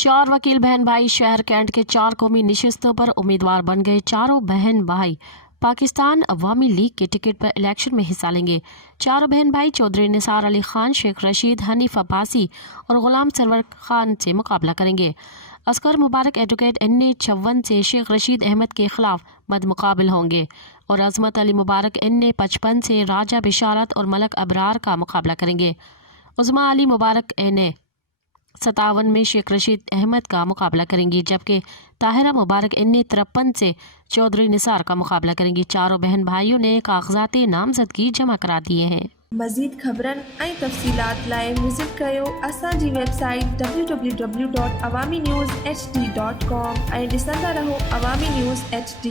चार वकील बहन भाई शहर कैंट के 4 कौमी नशिस्तों पर उम्मीदवार बन गए। चारों बहन भाई पाकिस्तान अवामी लीग के टिकट पर इलेक्शन में हिस्सा लेंगे। चारों बहन भाई चौधरी निसार अली खान, शेख रशीद, हनीफ अब्बासी और गुलाम सरवर खान से मुकाबला करेंगे। असगर मुबारक एडवोकेट NA 56 से शेख रशीद अहमद के खिलाफ मदमुकाबिल होंगे और अजमत अली मुबारक NA 55 से राजा बिशारत और मलक अबरार का मुकाबला करेंगे। उज़मा अली मुबारक NA 57 में शेख रशीद अहमद का मुकाबला करेंगी, जबकि ताहिरा मुबारक NA 53 से चौधरी निसार का मुकाबला करेंगी। चारों बहन भाइयों ने कागजात नामजदगी जमा करा दिए हैं। मज़ीद ख़बरन ऐं तफ़सीलात लाइ विज़िट कयो असांजी वेबसाइट www.awamiNewsHD.com ऐं ॾिसंदा रहो अवामी न्यूज़ HD।